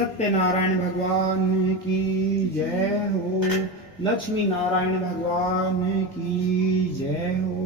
सत्यनारायण भगवान की जय हो। लक्ष्मी नारायण भगवान की जय हो।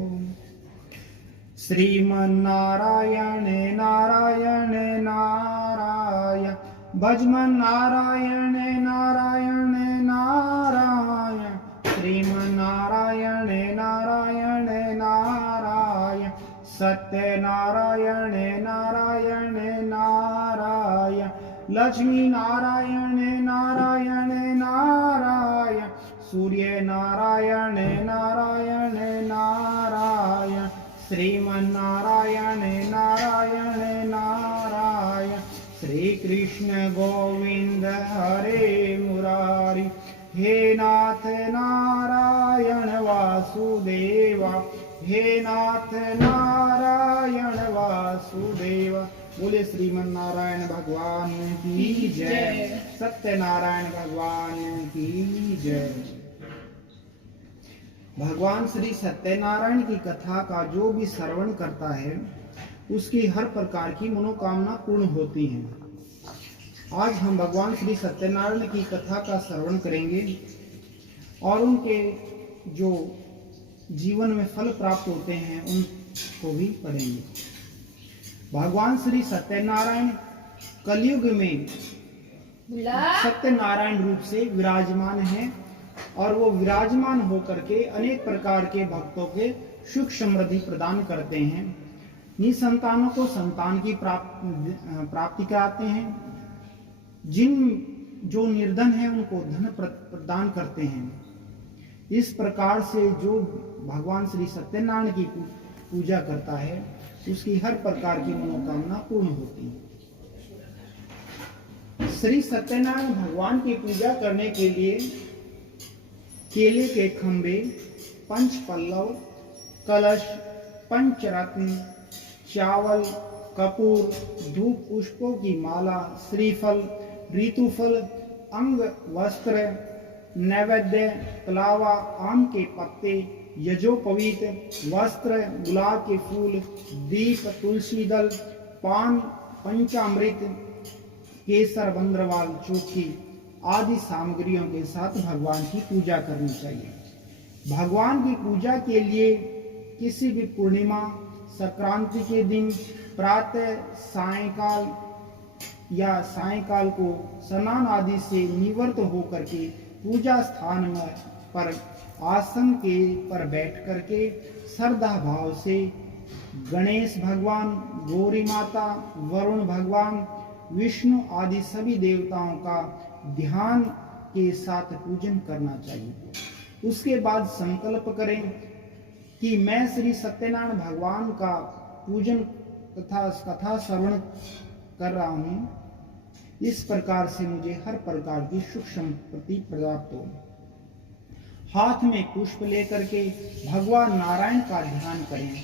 श्रीमन्नारायण नारायण नारायण, भजमन नारायण नारायण नारायण, श्रीमन्नारायण नारायण नारायण, सत्यनारायण नारायण नारायण, लक्ष्मी नारायण नारायण नारायण, सूर्य नारायण नारायण नारायण, श्रीमन्नारायण नारायण नारायण, श्री कृष्ण गोविंद हरे मुरारी, हे नाथ नारायण वासुदेवा, हे नाथ नारायण वासुदेवा। बोले श्रीमन्नारायण भगवान की जय, सत्यनारायण भगवान की जय। भगवान श्री सत्यनारायण की कथा का जो भी श्रवण करता है उसकी हर प्रकार की मनोकामना पूर्ण होती है। आज हम भगवान श्री सत्यनारायण की कथा का श्रवण करेंगे और उनके जो जीवन में फल प्राप्त होते हैं उनको भी पढ़ेंगे। भगवान श्री सत्यनारायण कलयुग में सत्यनारायण रूप से विराजमान हैं और वो विराजमान होकर के अनेक प्रकार के भक्तों के सुख समृद्धि प्रदान करते हैं। निसंतानों को संतान की प्राप्ति कराते हैं। जिन जो निर्धन है उनको धन प्रदान करते हैं। इस प्रकार से जो भगवान श्री सत्यनारायण की पूजा करता है उसकी हर प्रकार की मनोकामना पूर्ण होती है। श्री सत्यनारायण भगवान की पूजा करने के लिए केले के खंभे, पंच पल्लव, कलश, पंचरत्न, चावल, कपूर, धूप पुष्पों की माला, श्रीफल, ऋतुफल, अंग वस्त्र, नैवेद्य, कलावा, आम के पत्ते, यजोपवीत वस्त्र, गुलाब के फूल, दीप, तुलसी दल, पान, पंचामृत, केसर, बंद्रवाल, चौकी आदि सामग्रियों के साथ भगवान की पूजा करनी चाहिए। भगवान की पूजा के लिए किसी भी पूर्णिमा, संक्रांति के दिन प्रातः, सायंकाल या सायंकाल को स्नान आदि से निवृत्त होकर के पूजा स्थान में पर आसन के पर बैठ करके श्रद्धा भाव से गणेश भगवान, गौरी माता, वरुण भगवान, विष्णु आदि सभी देवताओं का ध्यान के साथ पूजन करना चाहिए। उसके बाद संकल्प करें कि मैं श्री सत्यनारायण भगवान का पूजन तथा कथा श्रवण कर रहा हूँ। इस प्रकार से मुझे हर प्रकार की सुख संपत्ति प्राप्त हो। हाथ में पुष्प लेकर के भगवान नारायण का ध्यान करें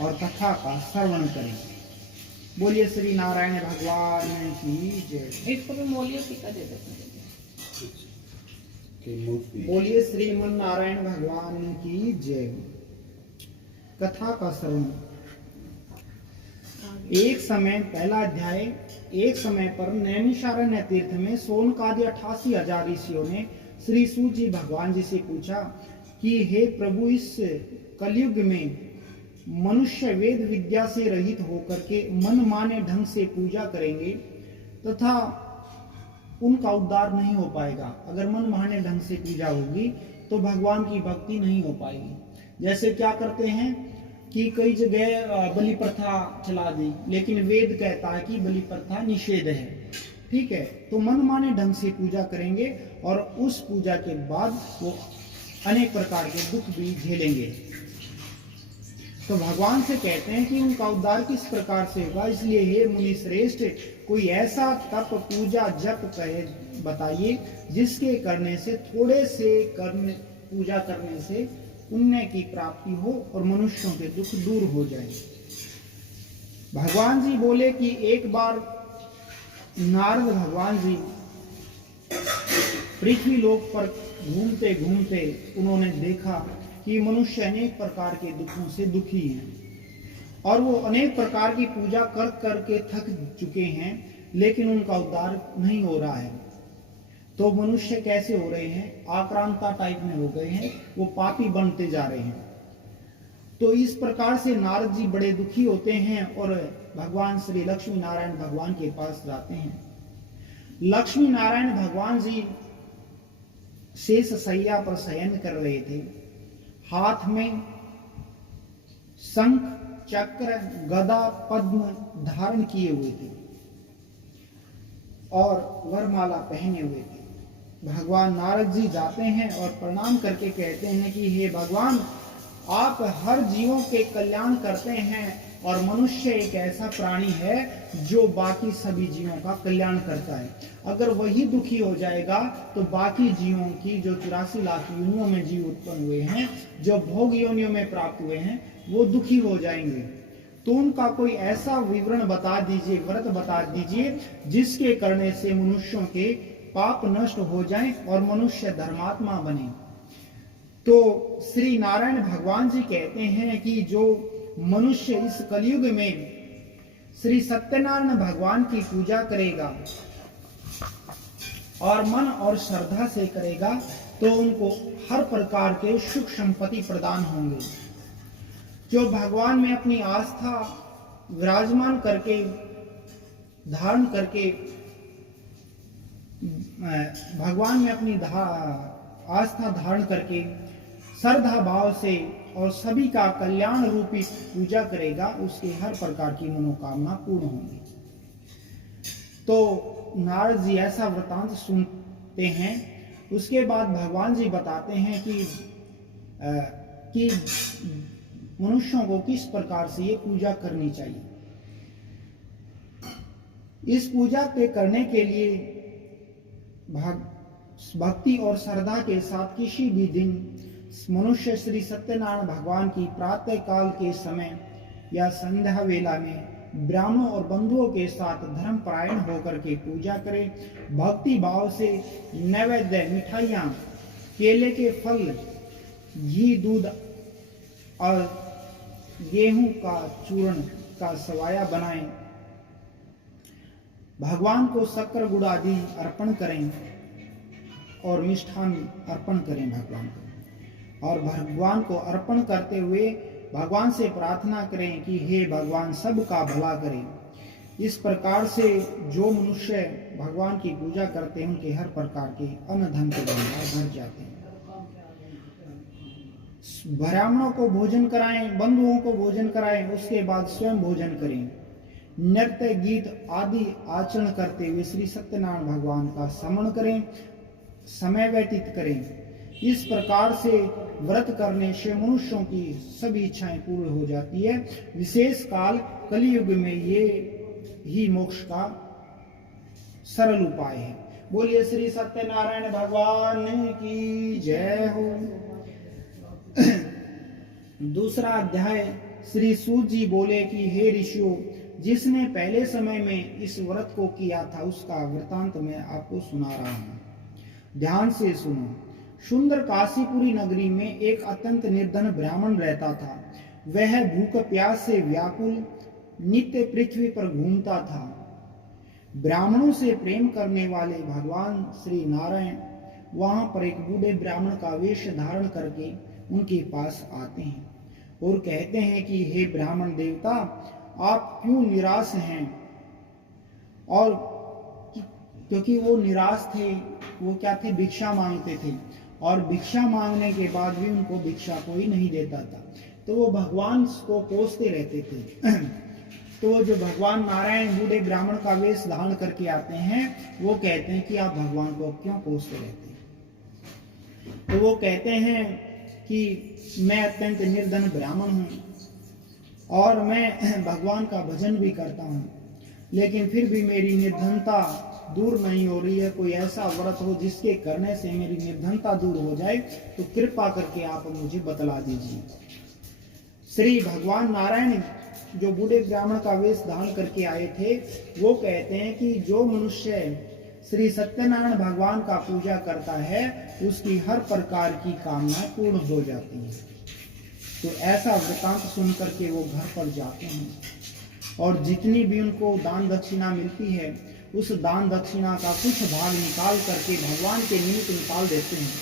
और कथा का श्रवण करें। बोलिए श्री नारायण भगवान की जय। इसको भी मोलियो टीका दे देते हैं। बोलिए श्रीमन नारायण भगवान की जय। कथा का श्रवण। एक समय, पहला अध्याय। एक समय पर नैमिषारण्य तीर्थ में सोनकादि 88,000 ऋषियों ने श्री सूत जी भगवान जी से पूछा कि हे प्रभु, इस कलयुग में मनुष्य वेद विद्या से रहित होकर के मन माने ढंग से पूजा करेंगे तथा उनका उद्धार नहीं हो पाएगा। अगर मन माने ढंग से पूजा होगी तो भगवान की भक्ति नहीं हो पाएगी। जैसे क्या करते हैं कि कई जगह बलि प्रथा चला दी, लेकिन वेद कहता है कि बलि प्रथा निषेध है। ठीक है, तो मन माने ढंग से पूजा करेंगे और उस पूजा के बाद वो अनेक प्रकार के दुख भी झेलेंगे। तो भगवान से कहते हैं कि उनका उद्धार किस प्रकार से होगा। इसलिए हे मुनि श्रेष्ठ, कोई ऐसा तप, पूजा, जप कहे बताइए जिसके करने से, थोड़े से पूजा करने से पुण्य की प्राप्ति हो और मनुष्यों के दुख दूर हो जाए। भगवान जी बोले कि एक बार नारद भगवान जी पृथ्वी लोक पर घूमते घूमते उन्होंने देखा कि मनुष्य अनेक प्रकार के दुखों से दुखी हैं और वो अनेक प्रकार की पूजा कर करके थक चुके हैं, लेकिन उनका उद्धार नहीं हो रहा है। तो मनुष्य कैसे हो रहे हैं? आक्रांता टाइप में हो गए हैं, वो पापी बनते जा रहे हैं। तो इस प्रकार से नारद जी बड़े दुखी होते हैं और भगवान श्री लक्ष्मी नारायण भगवान के पास जाते हैं। लक्ष्मी नारायण भगवान जी शेष सैया पर शयन कर रहे थे। हाथ में शंख, चक्र, गदा, पद्म धारण किए हुए थे और वरमाला पहने हुए थे। भगवान नारद जी जाते हैं और प्रणाम करके कहते हैं कि हे भगवान, आप हर जीवों के कल्याण करते हैं और मनुष्य एक ऐसा प्राणी है जो बाकी सभी जीवों का कल्याण करता है। अगर वही दुखी हो जाएगा तो बाकी जीवों की जो 84 लाख योनियों में जीव उत्पन्न हुए हैं, जो भोग योनियों में प्राप्त हुए हैं, वो दुखी हो जाएंगे। तो उनका कोई ऐसा विवरण बता दीजिए, व्रत बता दीजिए जिसके करने से मनुष्यों के पाप नष्ट हो जाएं और मनुष्य धर्मात्मा बने। तो श्री नारायण भगवान जी कहते हैं कि जो मनुष्य इस कलयुग में श्री सत्यनारायण भगवान की पूजा करेगा और मन और श्रद्धा से करेगा तो उनको हर प्रकार के सुख संपत्ति प्रदान होंगे। जो भगवान में अपनी आस्था विराजमान करके धारण करके भगवान में अपनी आस्था धारण करके श्रद्धा भाव से और सभी का कल्याण रूपी पूजा करेगा, उसके हर प्रकार की मनोकामना पूर्ण होंगी। तो नारद जी ऐसा वृतांत सुनते हैं। उसके बाद भगवान जी बताते हैं कि मनुष्यों को किस प्रकार से ये पूजा करनी चाहिए। इस पूजा के करने के लिए भक्ति और श्रद्धा के साथ किसी भी दिन मनुष्य श्री सत्यनारायण भगवान की प्रातः काल के समय या संध्या वेला में ब्राह्मणों और बंधुओं के साथ धर्म परायण होकर के पूजा करें। भक्ति भाव से नैवेद्य, मिठाइयाँ, केले के फल, घी, दूध और गेहूं का चूर्ण का सवाया बनाएं। भगवान को शक्कर गुड़ आदि अर्पण करें और मिष्ठान अर्पण करें भगवान को। और भगवान को अर्पण करते हुए भगवान से प्रार्थना करें कि हे भगवान सबका भला करें। इस प्रकार से जो मनुष्य भगवान की पूजा करते हैं उनके हर प्रकार के अन्न धन के भंडार भर जाते हैं। ब्राह्मणों को भोजन कराएं, बंधुओं को भोजन कराएं, उसके बाद स्वयं भोजन करें। नृत्य, गीत आदि आचरण करते हुए श्री सत्यनारायण भगवान का स्मरण करें, समय व्यतीत करें। इस प्रकार से व्रत करने से मनुष्यों की सभी इच्छाएं पूर्ण हो जाती है। विशेष काल कलियुग में ये ही मोक्ष का सरल उपाय है। बोलिए श्री सत्यनारायण भगवान की जय हो। दूसरा अध्याय। श्री सूत जी बोले कि हे ऋषियों, जिसने पहले समय में इस व्रत को किया था उसका वृतांत मैं आपको सुना रहा हूँ, ध्यान से सुनो। सुंदर काशीपुरी नगरी में एक अत्यंत निर्धन ब्राह्मण रहता था। वह भूख प्यास से व्याकुल नित्य पृथ्वी पर घूमता था। ब्राह्मणों से प्रेम करने वाले भगवान श्री नारायण वहां पर एक बूढ़े ब्राह्मण का वेश धारण करके उनके पास आते हैं और कहते हैं कि हे ब्राह्मण देवता, आप क्यों निराश हैं? और क्योंकि वो निराश थे, वो क्या थे, भिक्षा मांगते थे और भिक्षा मांगने के बाद भी उनको भिक्षा कोई नहीं देता था, तो वो भगवान को कोसते रहते थे। तो जो भगवान नारायण बूढ़े ब्राह्मण का वेश धारण करके आते हैं, वो कहते हैं कि आप भगवान को क्यों कोसते रहते हैं? तो वो कहते हैं कि मैं अत्यंत निर्धन ब्राह्मण हूँ और मैं भगवान का भजन भी करता हूँ, लेकिन फिर भी मेरी निर्धनता दूर नहीं हो रही है। कोई ऐसा व्रत हो जिसके करने से मेरी निर्धनता दूर हो जाए, तो कृपा करके आप मुझे बतला दीजिए। श्री भगवान नारायण जो बूढ़े ब्राह्मण का वेश धारण करके आए थे, वो कहते हैं कि जो मनुष्य श्री सत्यनारायण भगवान का पूजा करता है उसकी हर प्रकार की कामनाएं पूर्ण हो जाती है। तो ऐसा वृतांत सुन करके वो घर पर जाते हैं और जितनी भी उनको दान दक्षिणा मिलती है उस दान दक्षिणा का कुछ भाग निकाल करके भगवान के निमित्त निकाल देते हैं।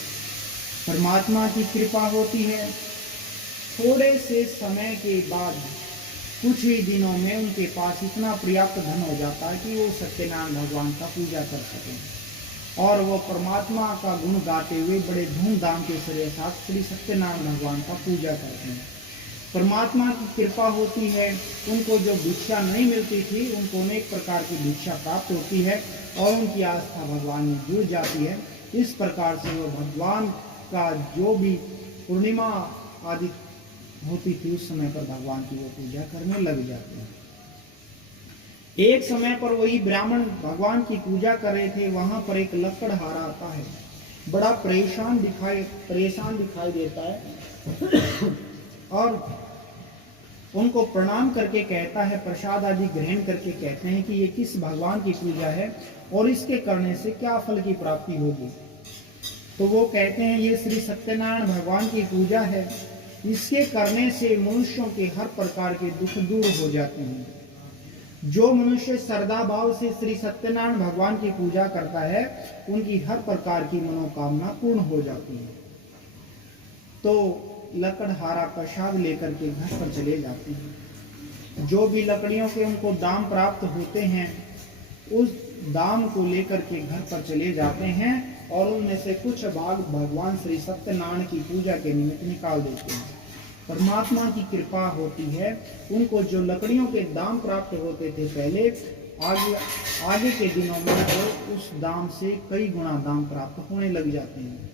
परमात्मा की कृपा होती है, थोड़े से समय के बाद कुछ ही दिनों में उनके पास इतना पर्याप्त धन हो जाता है कि वो सत्यनारायण भगवान का पूजा कर सकें और वो परमात्मा का गुण गाते हुए बड़े धूमधाम के साथ श्री सत्यनारायण भगवान का पूजा करते हैं। परमात्मा की कृपा होती है, उनको जो भिक्षा नहीं मिलती थी उनको अनेक प्रकार की भिक्षा प्राप्त होती है और उनकी आस्था भगवान में जुड़ जाती है। इस प्रकार से वो भगवान का जो भी पूर्णिमा आदि होती थी उस समय पर भगवान की वो पूजा करने लग जाते हैं। एक समय पर वही ब्राह्मण भगवान की पूजा कर रहे थे, वहां पर एक लकड़हारा आता है, बड़ा परेशान दिखाई देता है और उनको प्रणाम करके कहता है, प्रसाद आदि ग्रहण करके कहते हैं कि ये किस भगवान की पूजा है और इसके करने से क्या फल की प्राप्ति होगी। तो वो कहते हैं ये श्री सत्यनारायण भगवान की पूजा है, इसके करने से मनुष्यों के हर प्रकार के दुख दूर हो जाते हैं। जो मनुष्य श्रद्धा भाव से श्री सत्यनारायण भगवान की पूजा करता है उनकी हर प्रकार की मनोकामना पूर्ण हो जाती है। तो लकड़हारा प्रसाद लेकर के घर पर चले जाते हैं। जो भी लकड़ियों के उनको दाम प्राप्त होते हैं उस दाम को लेकर के घर पर चले जाते हैं और उनमें से कुछ भाग भगवान श्री सत्यनारायण की पूजा के निमित्त निकाल देते हैं। परमात्मा की कृपा होती है, उनको जो लकड़ियों के दाम प्राप्त होते थे पहले, आगे के दिनों में वो उस दाम से कई गुना दाम प्राप्त होने लग जाते हैं।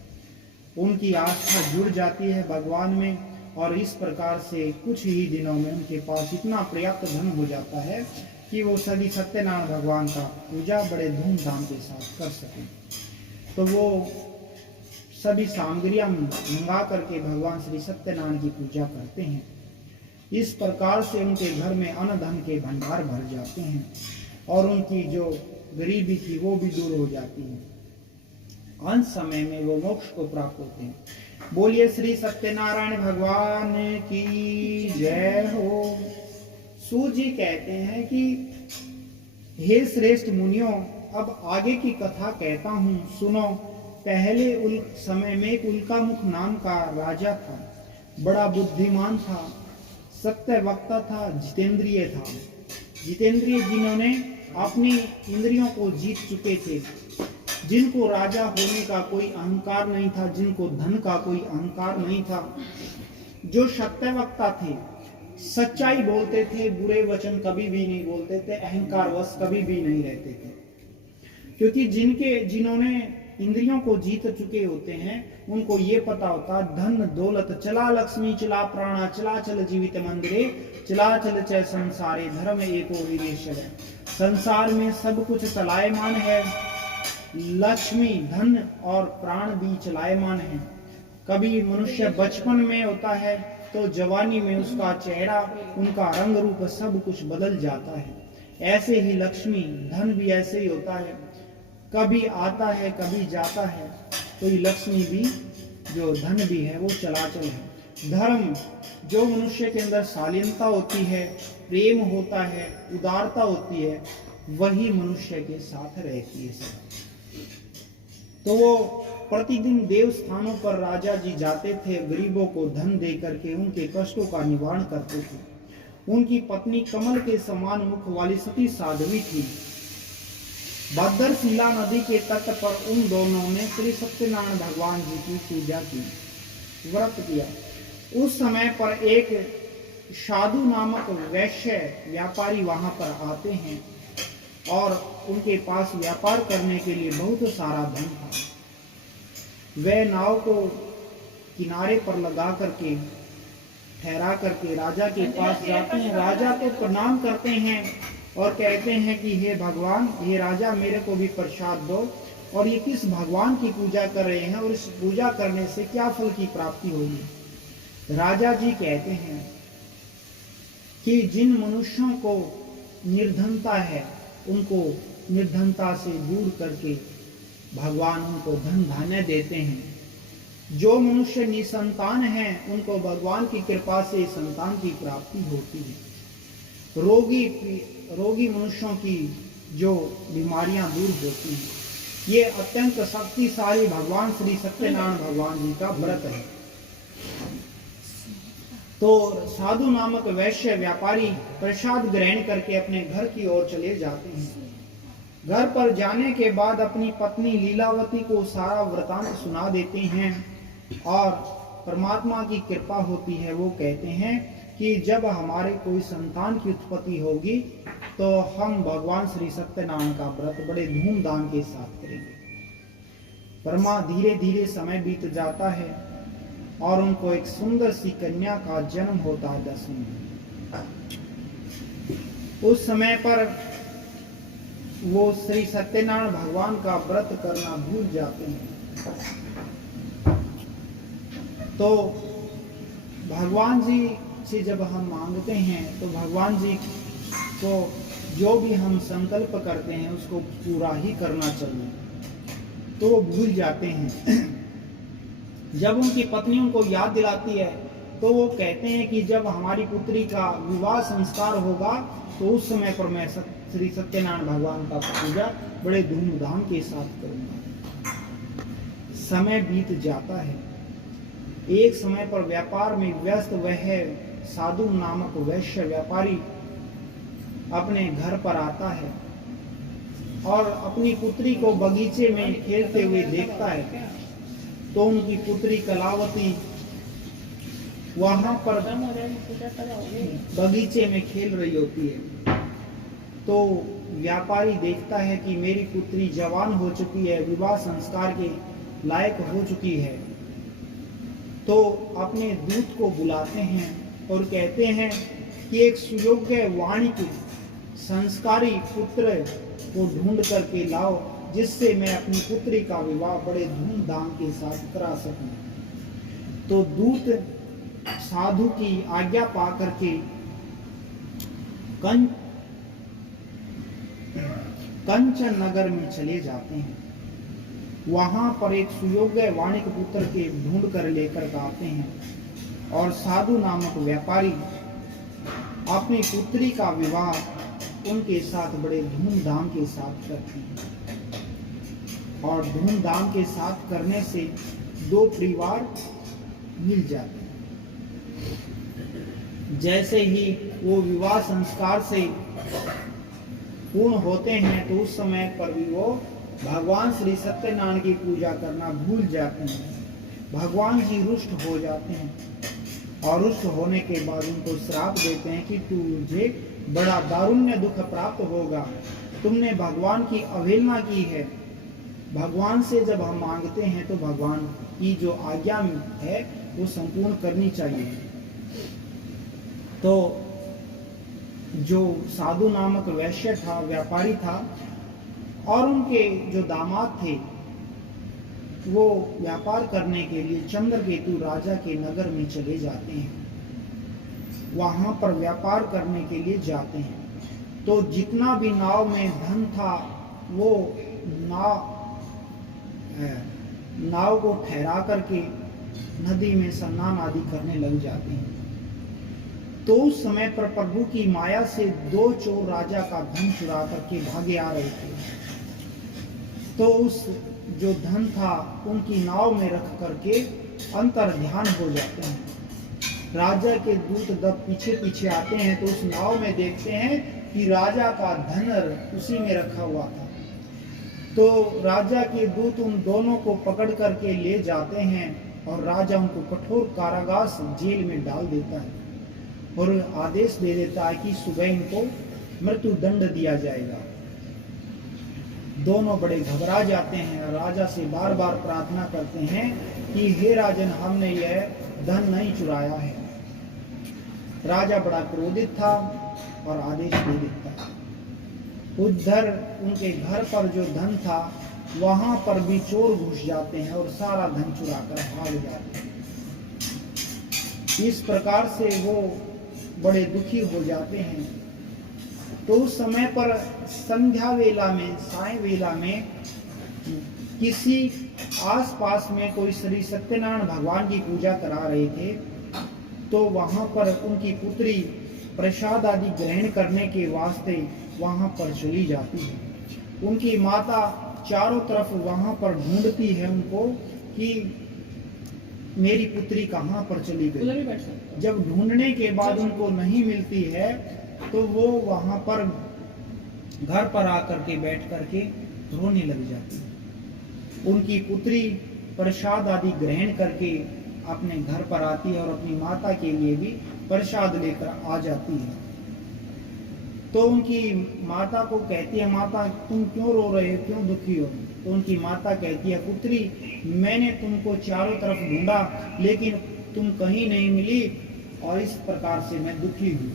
उनकी आस्था जुड़ जाती है भगवान में और इस प्रकार से कुछ ही दिनों में उनके पास इतना पर्याप्त धन हो जाता है कि वो सभी सत्यनारायण भगवान का पूजा बड़े धूमधाम के साथ कर सकें। तो वो सभी सामग्रियां मंगा करके भगवान श्री सत्यनारायण की पूजा करते हैं। इस प्रकार से उनके घर में अन्न धन के भंडार भर जाते हैं और उनकी जो गरीबी थी वो भी दूर हो जाती है। अंत समय में वो मोक्ष को प्राप्त होते हैं। बोलिए श्री सत्यनारायण भगवान की जय हो। सूत जी कहते हैं कि हे श्रेष्ठ मुनियों, अब आगे की कथा कहता हूँ, सुनो। पहले समय में एक उल्कामुख नाम का राजा था, बड़ा बुद्धिमान था, सत्य वक्ता था, जितेंद्रिय था। जितेंद्रिय जिन्होंने अपनी इंद्रियों को जीत चुके थे, जिनको राजा होने का कोई अहंकार नहीं था, जिनको धन का कोई अहंकार नहीं था, जो सत्य वक्ता थे, सच्चाई बोलते थे, बुरे वचन कभी भी नहीं बोलते थे, अहंकार वश कभी भी नहीं रहते थे। क्योंकि जिन्होंने इंद्रियों को जीत चुके होते हैं उनको ये पता होता, धन दौलत चला लक्ष्मी चला प्राणा चला चल जीवित मंदिरे चला चल चय संसारे धर्म एको वीरेश्वर। संसार में सब कुछ चलायमान है, लक्ष्मी धन और प्राण भी चलायमान है। कभी मनुष्य बचपन में होता है तो जवानी में उसका चेहरा, उनका रंग रूप सब कुछ बदल जाता है। ऐसे ही लक्ष्मी धन भी ऐसे ही होता है, कभी आता है कभी जाता है। तो ये लक्ष्मी भी जो धन भी है वो चलाचल है। धर्म जो मनुष्य के अंदर शालीनता होती है, प्रेम होता है, उदारता होती है, वही मनुष्य के साथ रहती है। तो वो प्रतिदिन देव स्थानों पर राजा जी जाते थे, गरीबों को धन दे करके उनके कष्टों का निवारण करते थे। उनकी पत्नी कमल के समान मुख वाली सती साध्वी थी। भद्रशिला नदी के तट पर उन दोनों ने श्री सत्यनारायण भगवान जी की पूजा की, व्रत किया। उस समय पर एक साधु नामक वैश्य व्यापारी वहां पर आते हैं और उनके पास व्यापार करने के लिए बहुत सारा धन था। वे नाव को किनारे पर लगा करके ठहरा करके राजा के पास जाते हैं। राजा को प्रणाम करते हैं और कहते हैं कि हे भगवान, हे राजा, मेरे को भी प्रसाद दो और ये किस भगवान की पूजा कर रहे हैं और इस पूजा करने से क्या फल की प्राप्ति होगी। राजा जी कहते हैं कि जिन मनुष्यों को निर्धनता है उनको निर्धनता से दूर करके भगवान उनको धन धान्य देते हैं। जो मनुष्य निसंतान हैं उनको भगवान की कृपा से संतान की प्राप्ति होती है। रोगी मनुष्यों की जो बीमारियां दूर होती हैं। ये अत्यंत शक्तिशाली भगवान श्री सत्यनारायण भगवान जी का व्रत है। तो साधु नामक वैश्य व्यापारी प्रसाद ग्रहण करके अपने घर की ओर चले जाते हैं। घर पर जाने के बाद अपनी पत्नी लीलावती को सारा वृतांत सुना देते हैं और परमात्मा की कृपा होती है। वो कहते हैं कि जब हमारे कोई संतान की उत्पत्ति होगी तो हम भगवान श्री सत्यनारायण का व्रत बड़े धूमधाम के साथ करेंगे। परमा धीरे धीरे समय बीत जाता है और उनको एक सुंदर सी कन्या का जन्म होता है 10वीं में। उस समय पर वो श्री सत्यनारायण भगवान का व्रत करना भूल जाते हैं। तो भगवान जी से जब हम मांगते हैं तो भगवान जी को जो भी हम संकल्प करते हैं उसको पूरा ही करना चाहिए, तो वो भूल जाते हैं। जब उनकी पत्नी उनको याद दिलाती है तो वो कहते हैं कि जब हमारी पुत्री का विवाह संस्कार होगा तो उस समय पर मैं श्री सत्यनारायण भगवान का पूजा बड़े धूमधाम के साथ करूंगा। समय बीत जाता है। एक समय पर व्यापार में व्यस्त वह साधु नामक वैश्य व्यापारी अपने घर पर आता है और अपनी पुत्री को बगीचे में खेलते हुए देखता है। तो उनकी पुत्री कलावती वहां पर बगीचे में खेल रही होती है। तो व्यापारी देखता है कि मेरी पुत्री जवान हो चुकी है, विवाह संस्कार के लायक हो चुकी है। तो अपने दूत को बुलाते हैं और कहते हैं कि एक सुयोग्य वाणिक संस्कारी पुत्र को ढूंढ करके लाओ जिससे मैं अपनी पुत्री का विवाह बड़े धूमधाम के साथ करा सकूं। तो दूत साधु की आज्ञा पा करके कंचन नगर में चले जाते हैं। वहां पर एक सुयोग्य वाणिक पुत्र के ढूंढ कर लेकर आते हैं और साधु नामक व्यापारी अपनी पुत्री का विवाह उनके साथ बड़े धूमधाम के साथ करते हैं। और धूमधाम के साथ करने से दो परिवार मिल जाते हैं। जैसे ही वो विवाह संस्कार से पूर्ण होते हैं तो उस समय पर भी वो भगवान श्री सत्यनारायण की पूजा करना भूल जाते हैं। भगवान जी रुष्ट हो जाते हैं और रुष्ट होने के बाद उनको श्राप देते हैं कि तुझे बड़ा दारुण्य दुख प्राप्त होगा, तुमने भगवान की अवहेलना की है। भगवान से जब हम मांगते हैं तो भगवान की जो आज्ञा है वो संपूर्ण करनी चाहिए। तो जो साधु नामक वैश्य था, व्यापारी था, और उनके जो दामाद थे वो व्यापार करने के लिए चंद्रकेतु राजा के नगर में चले जाते हैं। वहां पर व्यापार करने के लिए जाते हैं। तो जितना भी नाव में धन था वो नाव को ठहरा करके नदी में स्नान आदि करने लग जाते हैं। तो उस समय पर प्रभु की माया से दो चोर राजा का धन चुरा करके भागे आ रहे थे। तो उस जो धन था उनकी नाव में रख करके अंतर ध्यान हो जाते हैं। राजा के दूत जब पीछे पीछे आते हैं तो उस नाव में देखते हैं कि राजा का धन उसी में रखा हुआ था। तो राजा के दूत उन दोनों को पकड़ करके ले जाते हैं और राजा उनको कठोर कारागार जेल में डाल देता है और आदेश दे देता है कि सुबह इनको मृत्यु दंड दिया जाएगा। दोनों बड़े घबरा जाते हैं और राजा से बार बार प्रार्थना करते हैं कि हे राजन, हमने यह धन नहीं चुराया है। राजा बड़ा क्रोधित था और आदेश दे देता है। उधर उनके घर पर जो धन था वहां पर भी चोर घुस जाते हैं और सारा धन चुराकर भाग जाते हैं। इस प्रकार से वो बड़े दुखी हो जाते हैं। तो उस समय पर संध्या वेला में, साय वेला में किसी आसपास में कोई श्री सत्यनारायण भगवान की पूजा करा रहे थे। तो वहां पर उनकी पुत्री प्रसाद आदि ग्रहण करने के वास्ते वहां पर चली जाती है। उनकी माता चारों तरफ वहां पर ढूंढती है उनको कि मेरी पुत्री कहाँ पर चली उधर गई। भी बैठ सकते जब ढूंढने के बाद उनको नहीं मिलती है तो वो वहां पर घर पर आकर के बैठ करके रोने लग जाती है। उनकी पुत्री प्रसाद आदि ग्रहण करके अपने घर पर आती है और अपनी माता के लिए भी प्रसाद लेकर आ जाती है। तो उनकी माता को कहती है, माता तुम क्यों रो रहे हो, क्यों दुखी हो? तो उनकी माता कहती है, पुत्री मैंने तुमको चारों तरफ ढूंढा लेकिन तुम कहीं नहीं मिली और इस प्रकार से मैं दुखी हूँ।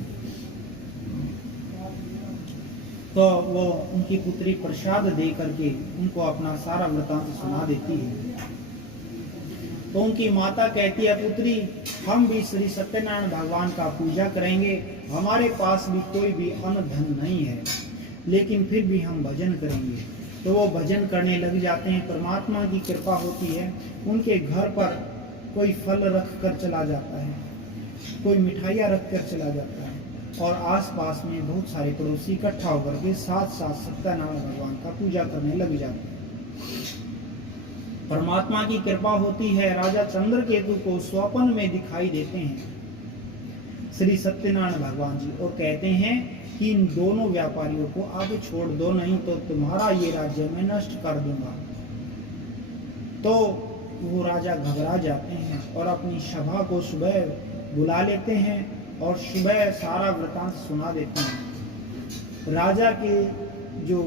तो वो उनकी पुत्री प्रसाद दे करके उनको अपना सारा वृतांत सुना देती है। तो उनकी माता कहती है, पुत्री हम भी श्री सत्यनारायण भगवान का पूजा करेंगे, हमारे पास भी कोई भी अन्न धन नहीं है, लेकिन फिर भी हम भजन करेंगे। तो वो भजन करने लग जाते हैं। परमात्मा की कृपा होती है, उनके घर पर कोई फल रख कर चला जाता है, कोई मिठाइयाँ रख कर चला जाता है और आसपास में बहुत सारे पड़ोसी इकट्ठा होकर के साथ साथ सत्यनारायण भगवान का पूजा करने लग जाते हैं। परमात्मा की कृपा होती है, राजा चंद्रकेतु को स्वप्न में दिखाई देते हैं श्री सत्यनारायण भगवान जी और कहते हैं कि इन दोनों व्यापारियों को आगे छोड़ दो, नहीं तो तुम्हारा ये राज्य मैं नष्ट कर दूंगा। तो वो राजा घबरा जाते हैं और अपनी सभा को सुबह बुला लेते हैं और सुबह सारा वृतांत सुना देते हैं। राजा के जो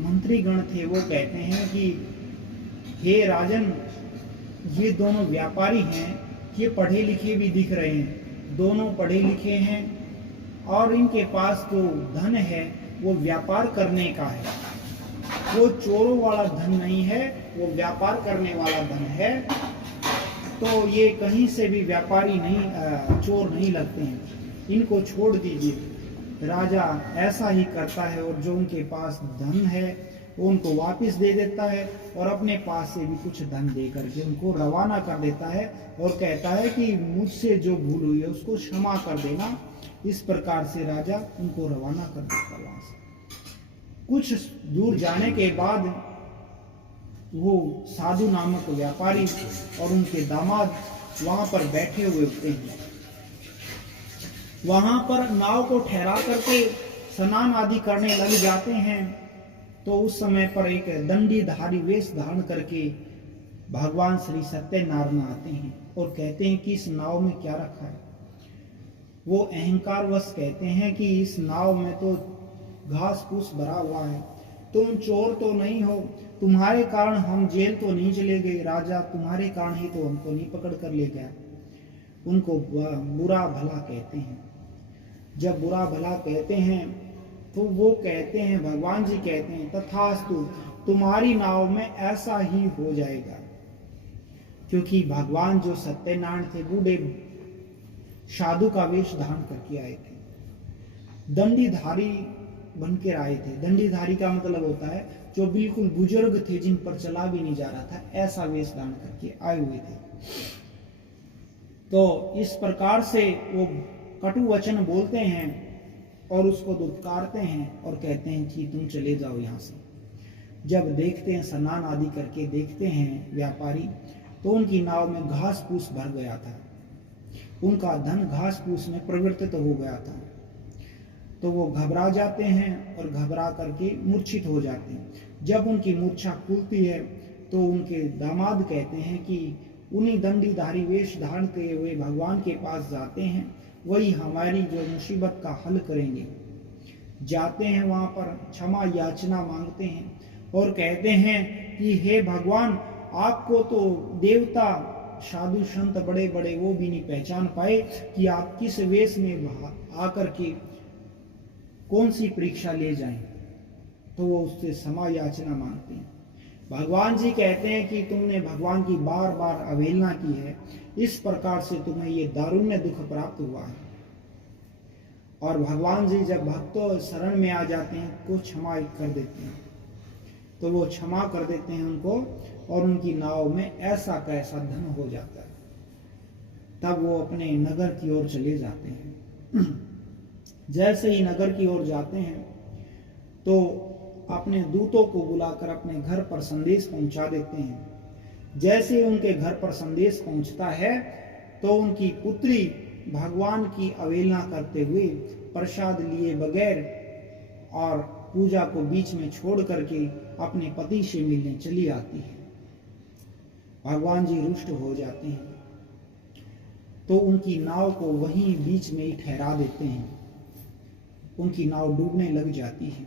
मंत्री गण थे वो कहते हैं कि हे राजन, ये दोनों व्यापारी हैं, ये पढ़े लिखे भी दिख रहे हैं, दोनों पढ़े लिखे हैं और इनके पास जो धन है वो व्यापार करने का है, वो चोरों वाला धन नहीं है, वो व्यापार करने वाला धन है। तो ये कहीं से भी व्यापारी नहीं, चोर नहीं लगते हैं, इनको छोड़ दीजिए। राजा ऐसा ही करता है और जो उनके पास धन है वो उनको वापस दे देता है और अपने पास से भी कुछ धन दे करके उनको रवाना कर देता है और कहता है कि मुझसे जो भूल हुई है उसको क्षमा कर देना। इस प्रकार से राजा उनको रवाना कर देता है वहां से। कुछ दूर जाने के बाद वो साधु नामक व्यापारी और उनके दामाद वहां पर बैठे हुए होते हैं। वहां पर नाव को ठहरा करके स्नान आदि करने लग जाते हैं। तो उस समय पर एक दंडीधारी वेश धारण करके भगवान श्री सत्यनारायण आते हैं और कहते हैं कि इस नाव में क्या रखा है। वो अहंकारवश कहते हैं कि इस नाव में तो घास फूस भरा हुआ है, तुम चोर तो नहीं हो, तुम्हारे कारण हम जेल तो नहीं चले गए, राजा तुम्हारे कारण ही तो हमको नहीं पकड़ कर ले गया। उनको बुरा भला कहते हैं। जब बुरा भला कहते हैं तो वो कहते हैं, भगवान जी कहते हैं, तथास्तु तुम्हारी नाव में ऐसा ही हो जाएगा। क्योंकि भगवान जो सत्यनारायण थे बूढ़े साधु का वेश धारण करके आए थे, दंडीधारी बनकर आए थे। दंडीधारी का मतलब होता है जो बिल्कुल बुजुर्ग थे, जिन पर चला भी नहीं जा रहा था, ऐसा वेश धारण करके आए हुए थे। तो इस प्रकार से वो कटु वचन बोलते हैं और उसको दुत्कारते हैं और कहते हैं कि तुम चले जाओ यहाँ से। जब देखते हैं, स्नान आदि करके देखते हैं व्यापारी, तो उनकी नाव में घास फूस भर गया था, उनका धन घास फूस में परिवर्तित हो गया था। तो वो घबरा जाते हैं और घबरा करके मूर्छित हो जाते हैं। जब उनकी मूर्छा खुलती है तो उनके दामाद कहते हैं कि उन्हीं दंडीधारी वेश धारण किए हुए भगवान के पास जाते हैं, वही हमारी जो मुसीबत का हल करेंगे। जाते हैं वहां पर, क्षमा याचना मांगते हैं और कहते हैं कि हे भगवान, आपको तो देवता साधु संत बड़े बड़े वो भी नहीं पहचान पाए कि आप किस वेश में आकर के कौन सी परीक्षा ले जाएं। तो वो उससे क्षमा याचना मांगते हैं। भगवान जी कहते हैं कि तुमने भगवान की बार बार अवहेलना की है, इस प्रकार से तुम्हें ये दारुण्य दुख प्राप्त हुआ है। और भगवान जी जब भक्तों शरण में आ जाते हैं तो क्षमा कर देते हैं। तो वो क्षमा कर देते हैं उनको और उनकी नाव में ऐसा कैसा धन हो जाता है। तब वो अपने नगर की ओर चले जाते हैं। जैसे ही नगर की ओर जाते हैं तो अपने दूतों को बुलाकर अपने घर पर संदेश पहुंचा देते हैं। जैसे उनके घर पर संदेश पहुंचता है तो उनकी पुत्री भगवान की अवहेलना करते हुए प्रसाद लिए बगैर और पूजा को बीच में छोड़ करके अपने पति से मिलने चली आती है। भगवान जी रुष्ट हो जाते हैं तो उनकी नाव को वहीं बीच में ही ठहरा देते हैं। उनकी नाव डूबने लग जाती है।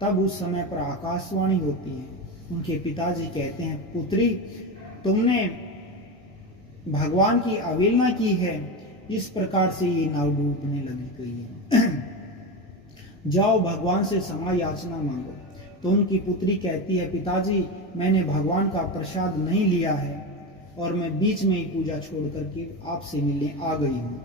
तब उस समय पर आकाशवाणी होती है। उनके पिताजी कहते हैं, पुत्री, तुमने भगवान की अवहेलना की है, इस प्रकार से ये नाव डूबने लगी गई है। जाओ भगवान से क्षमा याचना मांगो। तो उनकी पुत्री कहती है, पिताजी, मैंने भगवान का प्रसाद नहीं लिया है और मैं बीच में ही पूजा छोड़ करके आपसे मिलने आ गई हूँ।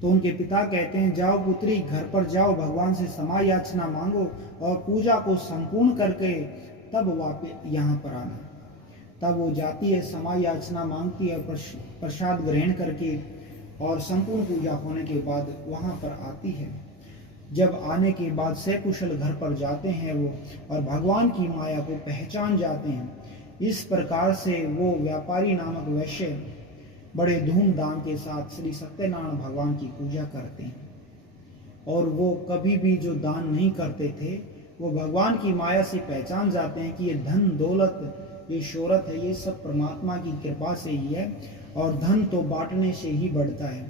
तो उनके पिता कहते हैं, जाओ पुत्री, घर पर जाओ, भगवान से क्षमा याचना मांगो और पूजा को संपूर्ण करके तब वापस यहाँ पर आना। तब वो जाती है, क्षमा याचना मांगती है, प्रसाद ग्रहण करके और संपूर्ण पूजा होने के बाद वहाँ पर आती है। जब आने के बाद सकुशल घर पर जाते हैं वो और भगवान की माया को पहचान जाते हैं। इस प्रकार से वो व्यापारी नामक वैश्य बड़े धूमधाम के साथ श्री सत्यनारायण भगवान की पूजा करते हैं। और वो कभी भी जो दान नहीं करते थे, वो भगवान की माया से पहचान जाते हैं कि ये धन दौलत, ये शोहरत है, ये सब परमात्मा की कृपा से ही है और धन तो बांटने से ही बढ़ता है।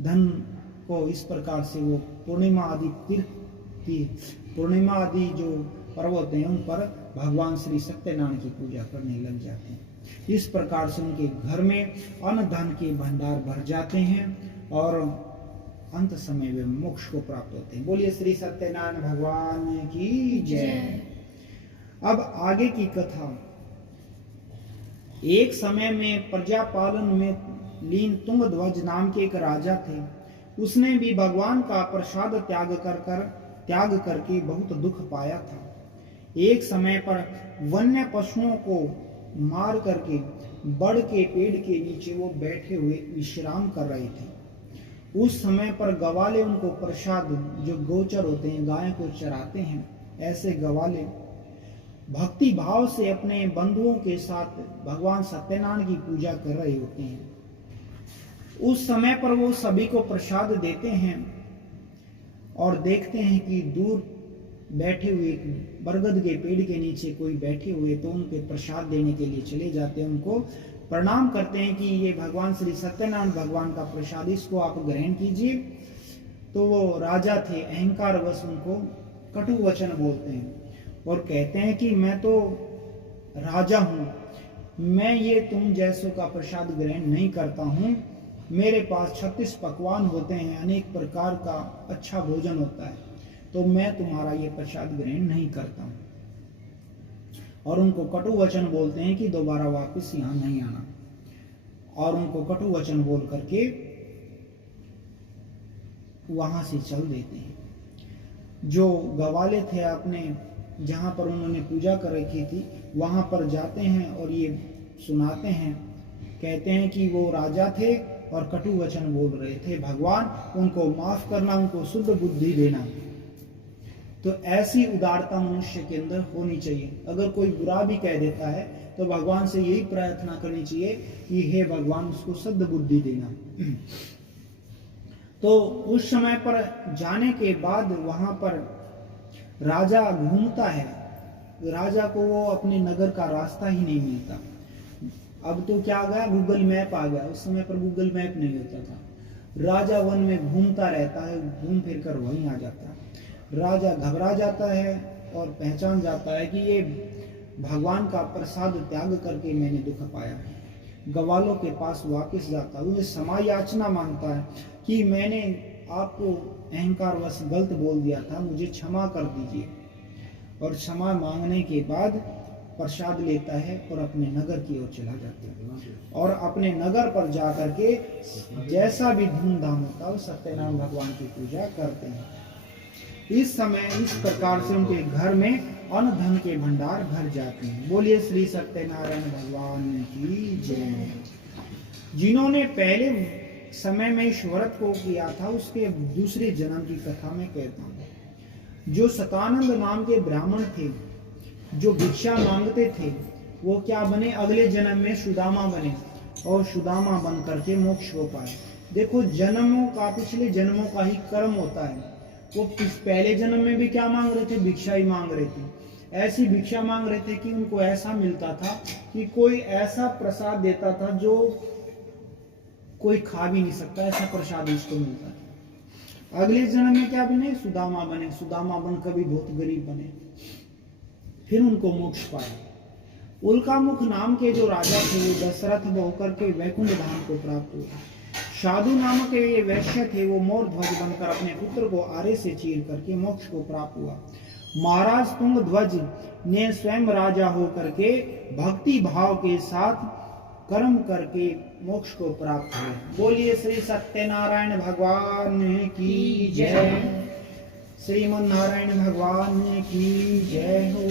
धन को इस प्रकार से वो पूर्णिमा आदि जो पर्व होते हैं उन पर भगवान श्री सत्यनारायण की पूजा करने लग जाते हैं। इस प्रकार से उनके घर में अन्न धन के भंडार भर जाते हैं और अंत समय वे मोक्ष को प्राप्त होते हैं। बोलिए श्री सत्यनारायण भगवान की जय। अब आगे की कथा। एक समय में प्रजापालन में लीन तुंगध्वज नाम के एक राजा थे। उसने भी भगवान का प्रसाद त्याग करके बहुत दुख पाया था। एक समय पर वन्य पशुओं को मार करके बड़ के पेड़ के नीचे वो बैठे हुए विश्राम कर रहे थे। उस समय पर गवाले उनको प्रसाद, जो गोचर होते हैं, गाय को चराते हैं, ऐसे गवाले भक्ति भाव से अपने बंधुओं के साथ भगवान सत्यनारायण की पूजा कर रहे होते हैं। उस समय पर वो सभी को प्रसाद देते हैं और देखते हैं कि दूर बैठे हुए बरगद के पेड़ के नीचे कोई बैठे हुए, तो उनके प्रसाद देने के लिए चले जाते हैं। उनको प्रणाम करते हैं कि ये भगवान श्री सत्यनारायण भगवान का प्रसाद, इसको आप ग्रहण कीजिए। तो वो राजा थे, अहंकार वश उनको कटु वचन बोलते हैं और कहते हैं कि मैं तो राजा हूँ, मैं ये तुम जैसों का प्रसाद ग्रहण नहीं करता हूँ। मेरे पास 36 पकवान होते हैं, अनेक प्रकार का अच्छा भोजन होता है, तो मैं तुम्हारा ये प्रसाद ग्रहण नहीं करता हूँ। और उनको कटु वचन बोलते हैं कि दोबारा वापस यहाँ नहीं आना, और उनको कटु वचन बोल करके वहां से चल देते हैं। जो गवाले थे अपने जहां पर उन्होंने पूजा कर रखी थी, वहां पर जाते हैं और ये सुनाते हैं, कहते हैं कि वो राजा थे और कटु वचन बोल रहे थे, भगवान उनको माफ करना, उनको शुद्ध बुद्धि देना। तो ऐसी उदारता मनुष्य के अंदर होनी चाहिए। अगर कोई बुरा भी कह देता है तो भगवान से यही प्रार्थना करनी चाहिए कि हे भगवान उसको शुद्ध बुद्धि देना। तो उस समय पर जाने के बाद वहां पर राजा घूमता है। राजा को वो अपने नगर का रास्ता ही नहीं मिलता। अब तो क्या आ गया, गूगल मैप आ गया। उस समय पर गूगल मैप नहीं होता था। राजा वन में घूमता रहता है, घूम फिर कर वहीं आ जाता है। राजा घबरा जाता है और पहचान जाता है कि ये भगवान का प्रसाद त्याग करके मैंने दुख पाया है। गवालों के पास वापस जाता है, उन्हें क्षमा याचना मांगता है कि मैंने आपको अहंकार वश गलत बोल दिया था, मुझे क्षमा कर दीजिए। और क्षमा मांगने के बाद प्रसाद लेता है और अपने नगर की ओर चला जाता है। और अपने नगर पर जाकर के जैसा भी धूमधाम होता है सत्यनारायण भगवान की पूजा करते हैं। इस समय इस प्रकार से उनके घर में अन्न धन के भंडार भर जाते हैं। बोलिए श्री सत्यनारायण भगवान की जय। जिन्होंने पहले समय में इस व्रत को किया था उसके दूसरे जन्म की कथा में कहता हूँ। जो सतानंद नाम के ब्राह्मण थे जो भिक्षा मांगते थे वो क्या बने, अगले जन्म में सुदामा बने और सुदामा बन करके मोक्ष को पाए। देखो जन्मों का, पिछले जन्मों का ही कर्म होता है। वो पहले जन्म में भी क्या मांग रहे थे, भिक्षा ही मांग रहे थे। ऐसी भिक्षा मांग रहे थे कि उनको ऐसा मिलता था कि कोई ऐसा प्रसाद देता था जो कोई खा भी नहीं सकता, ऐसा प्रसाद उसको मिलता था। अगले जन्म में क्या बने, सुदामा बने। सुदामा बन कभी बहुत गरीब बने, फिर उनको मोक्ष पाया। उल्कामुख नाम के जो राजा थे वो दशरथ होकर के वैकुंठ धाम को प्राप्त हुए। साधु नामक ये वैश्य थे वो मोर ध्वज बनकर अपने पुत्र को आरे से चीर करके मोक्ष को प्राप्त हुआ। महाराज तुंग ध्वज ने स्वयं राजा होकर के भक्ति भाव के साथ कर्म करके मोक्ष को प्राप्त हुए। बोलिए श्री सत्यनारायण भगवान की जय, श्रीमन नारायण भगवान की जय हो।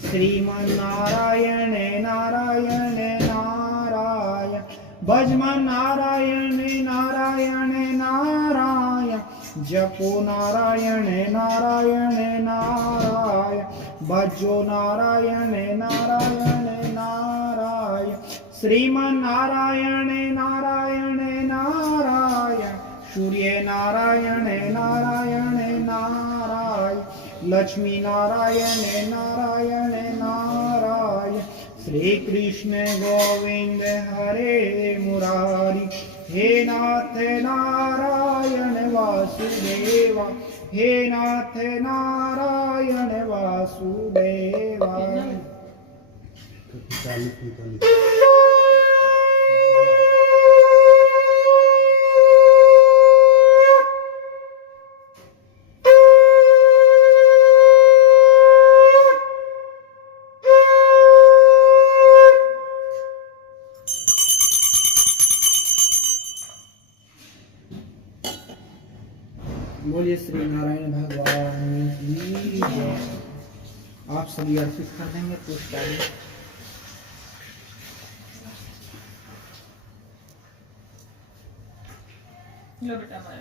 श्रीमन नारायण नारायण नारायण, भजमन नारायण नारायण नारायण, जपो नारायण नारायण नारायण, भजो नारायण नारायण नारायण। श्रीमन नारायण नारायण नारायण, सूर्य नारायण नारायण नारायण, लक्ष्मी नारायण नारायण नारायण। श्री कृष्ण गोविंद हरे मुरारी, हे नाथ नारायण वासुदेवा, हे नाथ नारायण वासुदेवा। बोलिए श्री नारायण भगवान की जय। आप सभी अर्पित कर देंगे पुष्पांजलि। लो बेटा हमारा